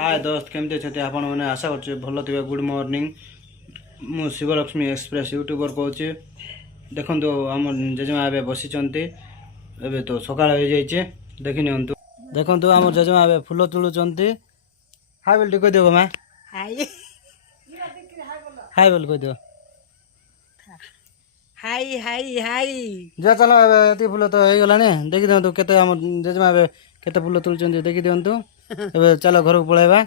हाय दोस्त केमती अच्छे आपण मैंने आशा कर भल थे। गुड मॉर्निंग मु शिवलक्ष्मी एक्सप्रेस यूट्यूबर कहूँ। देखो आम जेजेमा ए बसी ए तो सका देखी नि देखो आम जेजेमा ए फुल तोलुंट। हाय बोल कह दियो माँ हाय बोल कह दियो हाय हाय हाय जा चलो ये फुल तो हो गला देखी दिखाँ के जेजेमा ए केते फुल तोलुंट देखी दिखाँ। ए चलो घर को पलैबा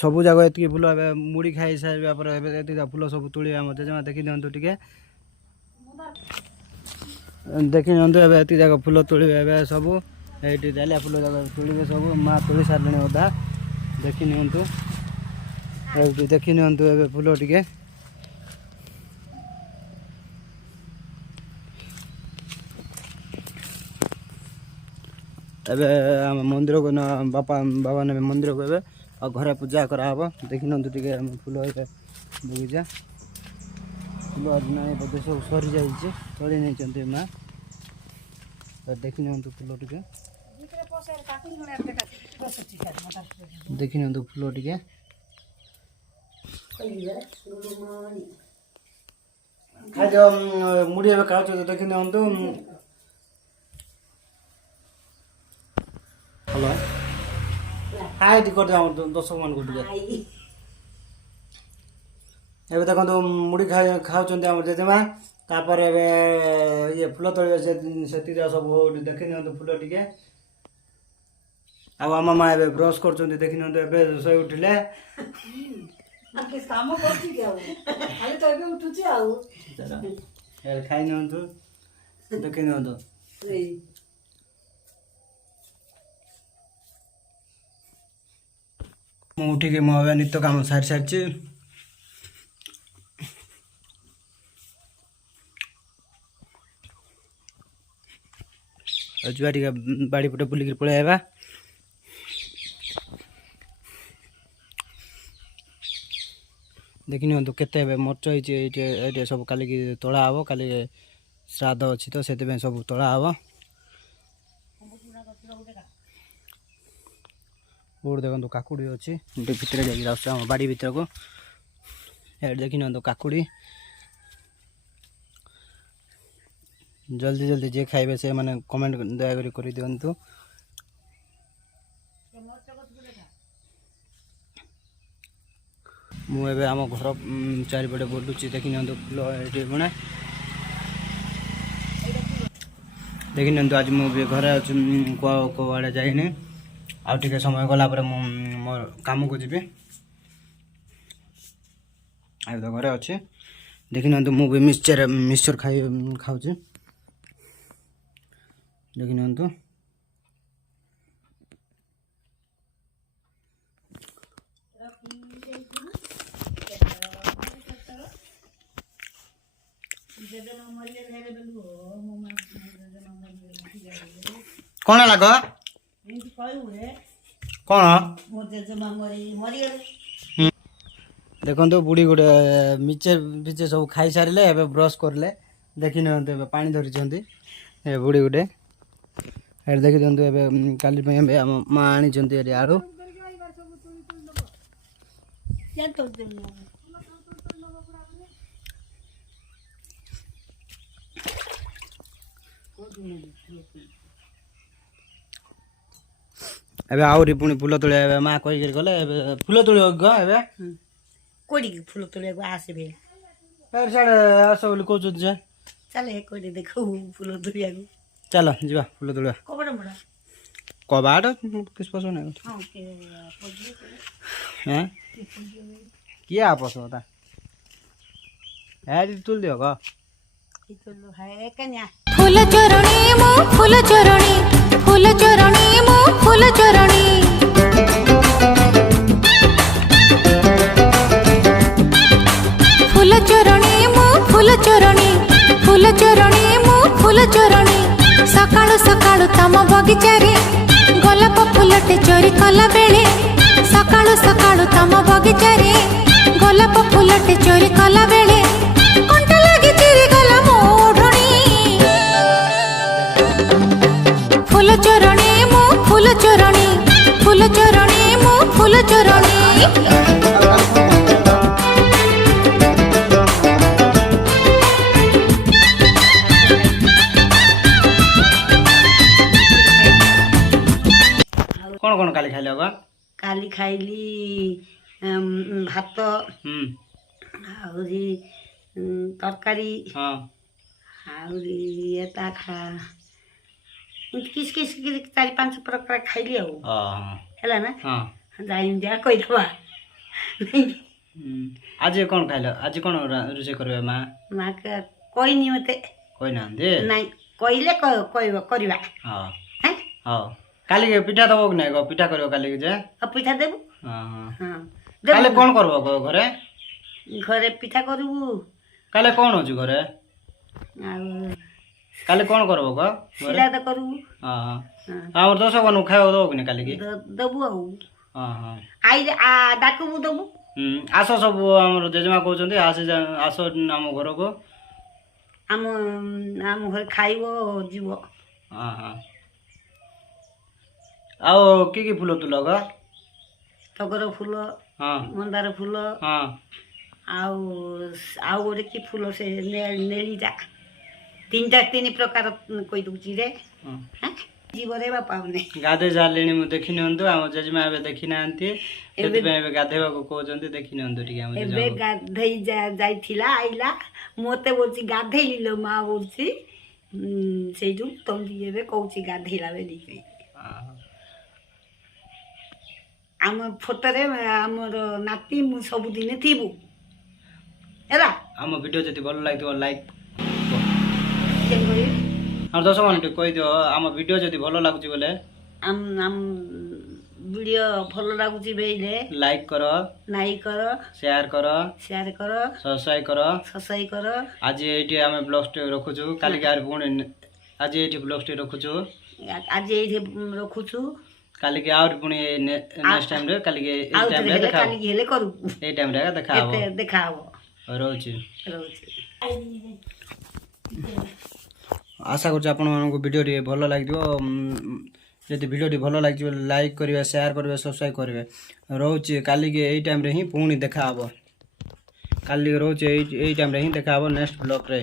सब जगह ये फुल ए मुड़ी खाई सारा फुल सब तुले आम जेजेमा देखी दिखाँ टे देखी दिखाँ ये जगह फुल तुले सब ये डालिया फुल जगह तुले सब माँ तुली सारे अधा देखी दिखाँ देखी दिखाँ फुल टे एबे मंदिर को ना बापा बाबा ने मंदिर को एबे और घरे पूजा कराब देखी नि टे फुल बगीचा फुल आज ना बोधे सब सरी जाइए तोड़ी नहीं माँ देखी नि फुल टे देखी नि फुल टे खाई मुड़ी ए खाऊ देखी नि हेलो हाय कर दर्शक मान को एबे देखो मुड़ी खाऊ जेजेमा तापर ये फुल तोड़े से सब देखी नि फुल टे आम माँ ए ब्रश कर देखी नि शे उठिले खाई नि देखी नि उठिक मुझे नित्य काम सारी सारी जुआ बाड़ी पटे बुलिक पलैबा देखी नि केते मर्च ये सब काली तोड़ा हम काली श्राद्ध अच्छी तो से सब तोड़ा हम और देखो काकुड़ी अच्छी भितर जाम बाड़ी भर को देखी नि काकुड़ी जल्दी जल्दी जे खाइबे से माने कमेंट दया कर दिंतु। मुझे आम घर चारिपटे बुलूची देखी नि फुल ये बुणे देखी नि आज मुझे घरे अच्छी कौड़े जाइनी आउ टे समय गला मो काम को जी आ तो घरे अच्छे देखी नि मुझे मिक्सचर खाऊ देखी नि कौन लग कौन देखो बुढ़ी गोटे मिचर फिचर सब खाई सारे ए ब्रश करले देखी नि पा धरी बुढ़ी गोटे देखी दिखाँ काली माँ आनी आलू एबे आउरी पुणी फुल तोड़े माँ कहीकि गले फुल तोड़ गे कोड़ी फुल तोड़े आसबे साढ़े आस बोली कहते जे चल कोड़ी देखो फुल तोड़िया चल जा फुल तोड़ा कबाट किस पसो नहीं हैं किए आपस होता है तुल दियो का फूल चोरणी मो फूल चोरणी फूल चोरणी मो फूल चोरणी फूल चोरणी मो फूल चोरणी फूल चोरणी मो फूल चोरणी सकाळु सकाळु तम बगीचा रे गोलाप फूलटे चोरी कला बेले सकाळु सकाळु तम बगीचा रे गोलाप फूलटे चोरी कला बेले कंटा लागी चिरी गला मोढणी फूल चोरणी मो फूल चोरणी फूल फूल चोरणी मु फूल चोरणी कौन कौन काली खाइल गो काली खाइली भात ଆହୁରି ତରକାରୀ हाँ ଆହୁରି ଏଟା ଏମିତି କିସ୍ କିସ୍ କିସ୍ 4-5 ପ୍ରକାର ଖାଇଲି ଆଉ हाँ ହେଲା ନା हाँ ଯାଇଁଦିଆ କହିଦେବା आज कौन खाइल आज कौन रोषे करबे माँ ମା କହିନି ମତେ कोई ना दे ନାଇଁ କହିଲେ କହିବ କରିବା हाँ ହେଁ हाँ काली के पिठा दबो कि नहीं गो पिठा करियो काली के जे ଆଉ ପିଠା ଦେବୁ हाँ हाँ ହଁ काले कौन करबो गो घरे ଘରେ ପିଠା କରିବୁ काले कौन होछु घरे ଆଉ काले कौन करबो गो घरे ସିରା ତ କରିବୁ हाँ हाँ ହଁ हमर दोसो बनु खाओ दो कि नहीं काली की ଦେବୁ ଆଉ हाँ हाँ ଆଇଲେ ଡାକିବୁ ଦେବୁ आस सब हमर जेजमा कहउछन्ती आस हम घर को ଆମ ଆମ ଘରେ ଖାଇବ ଯିବ हाँ हाँ आओ की फूल तुल गो ଟଗର ଫୁଲ हाँ ମନ୍ଦାର ଫୁଲ हाँ ଆଉ ଆଉ ଗୋଟେ କି ଫୁଲ ସେ ନେଳିଟା ତିନି ପ୍ରକାର କହିଦେଉଛି ରେ हाँ ଜୀବରେ ବା ପାଉନି गाधे जालेनी मु देखि नियंतु हम जेजमा एबे देखि नांती एबे एबे गाधेबा को कहउछन्ती देखि नियंतु ठीक हम ଏବେ ଗାଧେଇ ଯାଇଥିଲା ଆଇଲା ମୋତେ ବୋଲଛି ଗାଧେଇଲି ଲୋ ମା ବୋଲଛି ସେଇଠୁ ତମକୁ ଏବେ କହୁଛି ଗାଧେଇଲା ବେଲିକି ଆମ ଫଟୋରେ ଆମର ନାତି ମୁଁ ସବୁଦିନେ ଥିବୁ ହେଲା हम वीडियो जति भल लागितो लाइक କେନ୍ କରିବି हम दर्शक मान कहि दियो हम वीडियो जति भल लागुची बोले ଆମ ଭିଡ଼ିଓ ଭଲ ଲାଗୁଛି ବେଇଲେ लाइक करो ନାଇ କର शेयर करो ସେୟାର କର सब्सक्राइब करो ସବସ୍କ୍ରାଇବ କର आज एटी हम ब्लॉग स्टे रखुछु काली के आर पुणी आज एटी ब्लॉग स्टे रखुछु ଆଜି ଏଇଠି ରଖୁଛୁ काली के आर पुणी नेक्स्ट टाइम रे काली के ଆଉ टाइम रे ହେଲେ देखा କାଲିକି ହେଲେ କରୁ ए टाइम रे देखा କେତେ ଦେଖା ହବ रहउची ରହୁଛି आशा करछु आपण मानको वीडियो टी भलो लागियो यदि वीडियो टी भलो लागियो लाइक करिवे शेयर करिवे सब्सक्राइब करिवे रहउची काली के एई टाइम रे ही पुणी देखा हबो काली रहउची एई टाइम रे ही देखा हबो नेक्स्ट ब्लॉग रे।